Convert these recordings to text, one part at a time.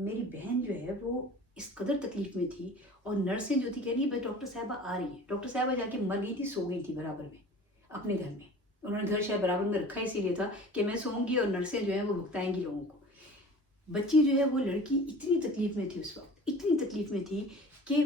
میری بہن جو ہے وہ اس قدر تکلیف میں تھی، اور نرسیں جو تھی کہہ رہی بس ڈاکٹر صاحبہ آ رہی ہیں. ڈاکٹر صاحبہ جا کے مر گئی تھی، سو گئی تھی برابر میں اپنے گھر میں. انہوں نے گھر شاید برابر میں رکھا اسی لیے تھا کہ میں سوؤں گی اور نرسیں جو ہیں وہ بھگتائیں گی لوگوں کو. بچی جو ہے وہ لڑکی اتنی تکلیف میں تھی اس وقت، اتنی تکلیف میں تھی کہ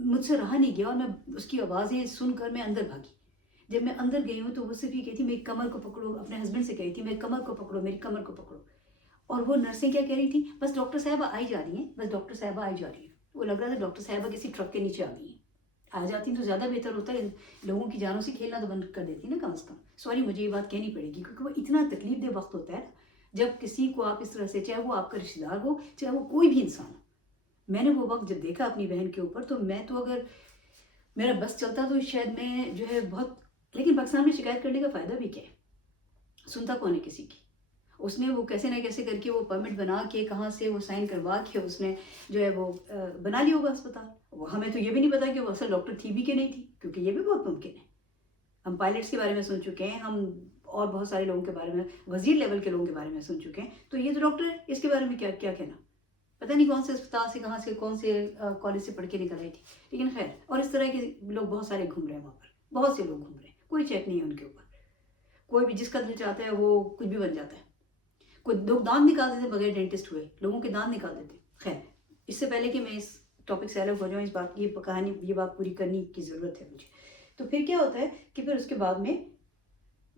مجھ سے رہا نہیں گیا، اور میں اس کی آوازیں سن کر میں اندر بھاگی. جب میں اندر گئی ہوں تو وہ صرف یہ کہتی میری کمر کو پکڑو، اپنے ہسبینڈ سے کہی تھی میری کمر کو پکڑو، میری کمر کو پکڑو. اور وہ نرسیں کیا کہہ رہی تھی، بس ڈاکٹر صاحبہ آئی جا رہی ہیں، بس ڈاکٹر صاحبہ آئی جا رہی ہیں. وہ لگ رہا تھا ڈاکٹر صاحبہ کسی ٹرک کے نیچے آ گئی ہیں. آ جاتی تو زیادہ بہتر ہوتا ہے، لوگوں کی جانوں سے کھیلنا تو بند کر دیتی نا کم از کم. سوری مجھے یہ بات کہنی پڑے گی، کیونکہ وہ اتنا تکلیف دہ وقت ہوتا ہے جب کسی کو آپ اس طرح سے، چاہے وہ آپ کا رشتہ دار ہو چاہے وہ کوئی بھی انسان ہو. میں نے وہ وقت جب دیکھا اپنی بہن کے اوپر تو میں تو اگر میرا بس چلتا تو شاید میں جو ہے بہت، لیکن پاکستان میں شکایت کرنے کا فائدہ بھی کیا ہے، سنتا کون ہے کسی کی. اس نے وہ کیسے نہ کیسے کر کے وہ پرمٹ بنا کے کہاں سے وہ سائن کروا کے اس نے جو ہے وہ بنا لیا ہوگا اسپتال. ہمیں تو یہ بھی نہیں پتا کہ وہ اصل ڈاکٹر تھی بھی کہ نہیں تھی، کیونکہ یہ بھی بہت ممکن ہے. ہم پائلٹس کے بارے میں سن چکے ہیں، ہم اور بہت سارے لوگوں کے بارے میں، وزیر لیول کے لوگوں کے بارے میں سن چکے ہیں. تو یہ تو ڈاکٹر ہے، اس کے بارے میں کیا کیا کہنا. پتہ نہیں کون سے اسپتال سے، کہاں سے، کون سے کالج سے پڑھ کے نکل آئی تھی. لیکن خیر، اور اس طرح کے لوگ بہت سارے گھوم رہے ہیں وہاں پر، بہت سے لوگ گھوم رہے ہیں، کوئی چیک نہیں ہے ان کے اوپر. کوئی بھی جس کا دل چاہتا ہے وہ کچھ بھی بن جاتا ہے. کوئی لوگ دانت نکال دیتے بغیر ڈینٹسٹ ہوئے، لوگوں کے دانت نکال دیتے. خیر، اس سے پہلے کہ میں اس ٹاپک سے الگ ہو جاؤں، اس بات کی کہانی، یہ بات پوری کرنے کی ضرورت ہے مجھے. تو پھر کیا ہوتا ہے کہ پھر اس کے بعد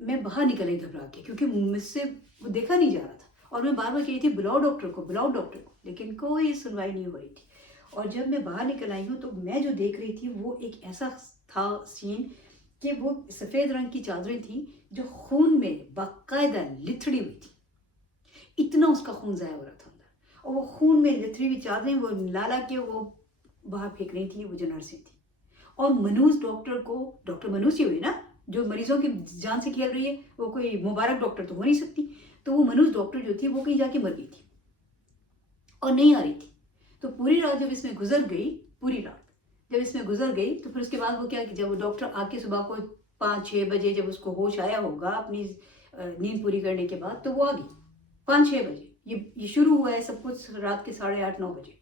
میں باہر نکل آئی گھبرا کے، کیونکہ مجھ سے وہ دیکھا نہیں جا رہا تھا. اور میں بار بار کہی تھی بلاؤ ڈاکٹر کو، بلاؤ ڈاکٹر کو، لیکن کوئی سنوائی نہیں ہو رہی تھی. اور جب میں باہر نکل آئی ہوں تو میں جو دیکھ رہی تھی وہ ایک ایسا تھا سین کہ وہ سفید رنگ کی چادریں تھیں جو خون میں باقاعدہ لتھڑی ہوئی تھی. اتنا اس کا خون ضائع ہو رہا تھا اندر، اور وہ خون میں لتھڑی ہوئی چادریں وہ لالا کے وہ باہر پھینک رہی تھی وہ جو نرسیں تھیں. اور منوس ڈاکٹر کو، ڈاکٹر منوس ہی ہوئی نا جو مریضوں کی جان سے کھیل رہی ہے، وہ کوئی مبارک ڈاکٹر تو ہو نہیں سکتی. تو وہ منوس ڈاکٹر جو تھی وہ کہیں جا کے مر گئی تھی اور نہیں آ رہی تھی. تو پوری رات جب اس میں گزر گئی، پوری رات جب اس میں گزر گئی تو پھر اس کے بعد وہ کیا کہ جب وہ ڈاکٹر آ کے صبح کو 5-6 بجے جب اس کو ہوش آیا ہوگا اپنی نیند پوری کرنے کے بعد، تو وہ آ گئی 5-6 بجے. یہ شروع ہوا ہے سب کچھ رات کے 8:30-9 بجے.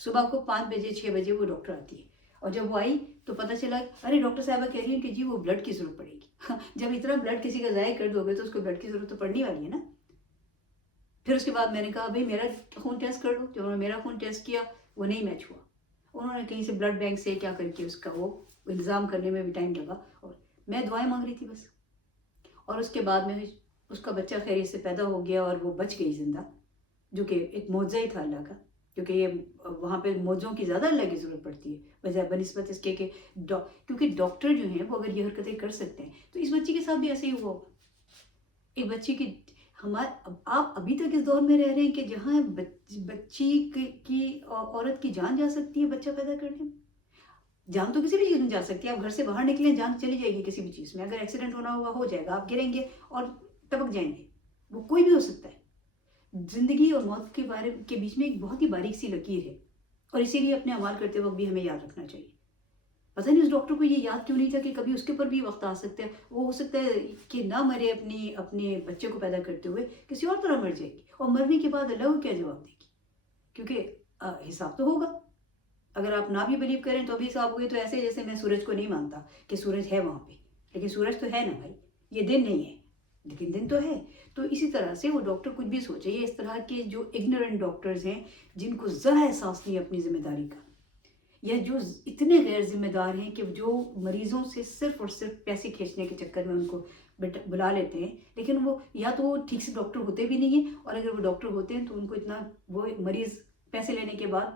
صبح کو 5 بجے 6 بجے وہ ڈاکٹر آتی ہے. اور جب وہ آئی تو پتہ چلا ارے ڈاکٹر صاحبہ کہہ رہی ہیں کہ جی وہ بلڈ کی ضرورت پڑے گی. جب اتنا بلڈ کسی کا ضائع کر دو گے تو اس کو بلڈ کی ضرورت تو پڑنے والی ہے نا. پھر اس کے بعد میں نے کہا بھائی میرا خون ٹیسٹ کر لو. جب انہوں نے میرا خون ٹیسٹ کیا وہ نہیں میچ ہوا. انہوں نے کہیں سے بلڈ بینک سے کیا کر کے اس کا وہ انتظام کرنے میں بھی ٹائم لگا، اور میں دعائیں مانگ رہی تھی بس. اور اس کے بعد میں اس کا بچہ خیریت سے پیدا ہو گیا اور وہ بچ گئی زندہ، جو کہ ایک معجزہ ہی تھا اللہ کا. کیونکہ یہ وہاں پہ معجزوں کی زیادہ اللہ کی ضرورت پڑتی ہے بجائے بنسبت اس کے کہ کیونکہ ڈاکٹر جو ہیں وہ اگر یہ حرکتیں کر سکتے ہیں تو اس بچی کے ساتھ بھی ایسے ہی ہوا ہوگا. ایک بچی کی آپ ابھی تک اس دور میں رہ رہے ہیں کہ جہاں بچی کی عورت کی جان جا سکتی ہے بچہ پیدا کرنے میں. جان تو کسی بھی چیز میں جا سکتی ہے، آپ گھر سے باہر نکلیں جان چلی جائے گی کسی بھی چیز میں. اگر ایکسیڈنٹ ہونا ہوا ہو جائے گا، آپ گریں گے اور ٹپک جائیں گے، وہ کوئی بھی ہو سکتا ہے. زندگی اور موت کے بارے کے بیچ میں ایک بہت ہی باریک سی لکیر ہے، اور اسی لیے اپنے اعمال کرتے وقت بھی ہمیں یاد رکھنا چاہیے. پتہ نہیں اس ڈاکٹر کو یہ یاد کیوں نہیں تھا کہ کبھی اس کے اوپر بھی وقت آ سکتا ہے، وہ ہو سکتا ہے کہ نہ مرے اپنے بچے کو پیدا کرتے ہوئے، کسی اور طرح مر جائے گی. اور مرنے کے بعد اللہ کو کیا جواب دے گی؟ کیونکہ حساب تو ہوگا. اگر آپ نہ بھی بلیو کریں تو بھی حساب ہوگی. تو ایسے جیسے میں سورج کو نہیں مانتا کہ سورج ہے وہاں پہ، لیکن سورج تو ہے نا بھائی، یہ دن نہیں ہے لیکن دن تو ہے. تو اسی طرح سے وہ ڈاکٹر کچھ بھی سوچے. یہ اس طرح کے جو اگنورنٹ ڈاکٹرز ہیں جن کو ذرا احساس نہیں اپنی ذمہ داری کا، یا جو اتنے غیر ذمہ دار ہیں کہ جو مریضوں سے صرف اور صرف پیسے کھینچنے کے چکر میں ان کو بلا لیتے ہیں، لیکن وہ یا تو وہ ٹھیک سے ڈاکٹر ہوتے بھی نہیں ہیں، اور اگر وہ ڈاکٹر ہوتے ہیں تو ان کو اتنا وہ مریض پیسے لینے کے بعد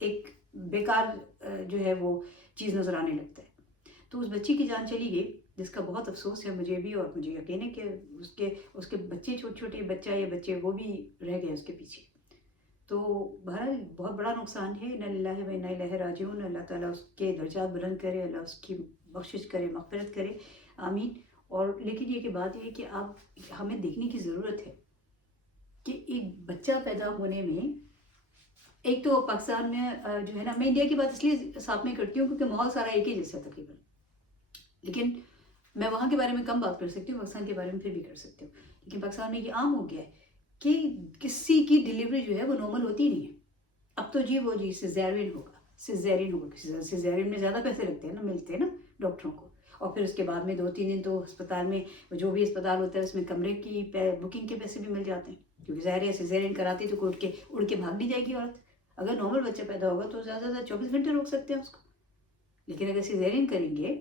ایک بیکار جو ہے وہ چیز نظر آنے لگتا ہے. تو اس بچی کی جان چلی گئی جس کا بہت افسوس ہے مجھے بھی، اور مجھے یقین ہے کہ اس کے بچے چھوٹے چھوٹے بچہ یا بچے وہ بھی رہ گئے اس کے پیچھے. تو بہرحال بہت بڑا نقصان ہے. انا للہ و انا الیہ راجعون. اللہ تعالیٰ اس کے درجات بلند کرے، اللہ اس کی بخشش کرے، مغفرت کرے، آمین. اور لیکن یہ کہ بات یہ ہے کہ اب ہمیں دیکھنے کی ضرورت ہے کہ ایک بچہ پیدا ہونے میں، ایک تو پاکستان میں جو ہے نا، میں انڈیا کی بات اس لیے ساتھ میں کرتی ہوں کیونکہ ماحول سارا ایک ہی جیسا تقریباً، لیکن میں وہاں کے بارے میں کم بات کر سکتی ہوں، پاکستان کے بارے میں پھر بھی کر سکتی ہوں. لیکن پاکستان میں یہ عام ہو گیا ہے کہ کسی کی ڈلیوری جو ہے وہ نارمل ہوتی نہیں ہے. اب تو جی وہ جی سیزیرین ہوگا. سیزیرین میں زیادہ پیسے لگتے ہیں نا، ملتے ہیں نا ڈاکٹروں کو. اور پھر اس کے بعد میں 2-3 دن تو ہسپتال میں جو بھی اسپتال ہوتا ہے اس میں کمرے کی بکنگ کے پیسے بھی مل جاتے ہیں. کیونکہ ظاہر ہے سیزیرین کراتی تو اڑ کے بھاگ نہیں جائے گی عورت. اگر نارمل بچہ پیدا ہوگا تو زیادہ سے زیادہ 24 گھنٹے روک سکتے ہیں اس کو. لیکن اگر سیزیرین کریں گے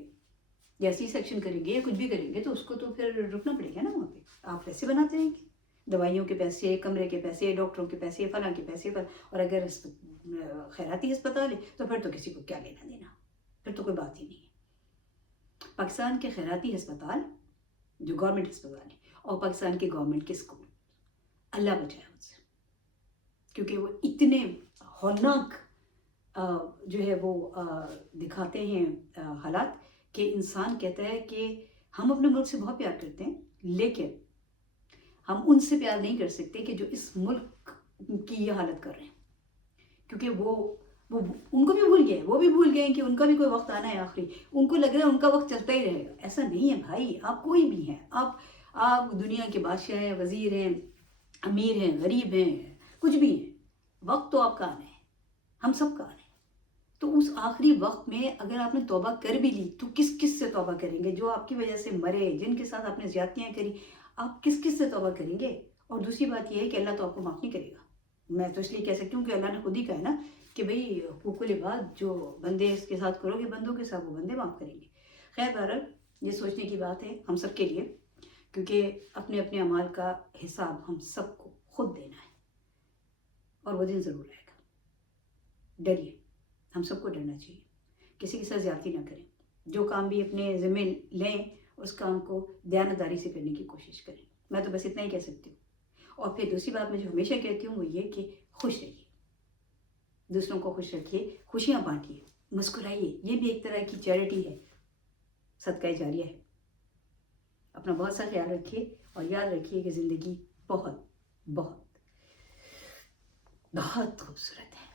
یا سی سیکشن کریں گے یا کچھ بھی کریں گے تو اس کو تو پھر رکنا پڑے گا نا وہاں پہ. آپ پیسے بناتے رہیں گے، دوائیوں کے پیسے، کمرے کے پیسے، ڈاکٹروں کے پیسے، فلاں کے پیسے پر. اور اگر خیراتی ہسپتال ہے تو پھر تو کسی کو کیا لینا دینا، پھر تو کوئی بات ہی نہیں ہے. پاکستان کے خیراتی ہسپتال جو گورنمنٹ ہسپتال ہے اور پاکستان کے گورنمنٹ کے اسکول، اللہ بچائے ان سے، کیونکہ وہ اتنے ہولناک جو ہے وہ دکھاتے ہیں حالات کہ انسان کہتا ہے کہ ہم اپنے ملک سے بہت پیار کرتے ہیں لیکن ہم ان سے پیار نہیں کر سکتے کہ جو اس ملک کی یہ حالت کر رہے ہیں. کیونکہ وہ ان کو بھی بھول گئے، وہ بھی بھول گئے کہ ان کا بھی کوئی وقت آنا ہے آخری. ان کو لگ رہا ہے ان کا وقت چلتا ہی رہے گا. ایسا نہیں ہے بھائی، آپ کوئی بھی ہیں، آپ دنیا کے بادشاہ ہیں، وزیر ہیں، امیر ہیں، غریب ہیں، کچھ بھی ہیں، وقت تو آپ کا آنا ہے، ہم سب کا آنا ہے. تو اس آخری وقت میں اگر آپ نے توبہ کر بھی لی تو کس سے توبہ کریں گے؟ جو آپ کی وجہ سے مرے، جن کے ساتھ آپ نے زیادتیاں کری، آپ کس سے توبہ کریں گے؟ اور دوسری بات یہ ہے کہ اللہ تو آپ کو معاف نہیں کرے گا. میں تو اس لیے کہہ سکتی ہوں کہ اللہ نے خود ہی کہا ہے نا کہ بھئی حقوق العباد، جو بندے اس کے ساتھ کرو گے بندوں کے ساتھ، وہ بندے معاف کریں گے. خیر بہرحال یہ سوچنے کی بات ہے ہم سب کے لیے، کیونکہ اپنے اپنے اعمال کا حساب ہم سب کو خود دینا ہے اور وہ دن ضرور آئے گا. ڈریے، ہم سب کو ڈرنا چاہیے، کسی کے ساتھ زیادتی نہ کریں. جو کام بھی اپنے ذمہ لیں اس کام کو دیانتداری سے کرنے کی کوشش کریں. میں تو بس اتنا ہی کہہ سکتی ہوں. اور پھر دوسری بات میں جو ہمیشہ کہتی ہوں وہ یہ کہ خوش رہیے، دوسروں کو خوش رکھیے، خوشیاں بانٹیے، مسکرائیے. یہ بھی ایک طرح کی چیریٹی ہے، صدقہ جاریہ ہے. اپنا بہت سا خیال رکھیے اور یاد رکھیے کہ زندگی بہت بہت بہت خوبصورت ہے.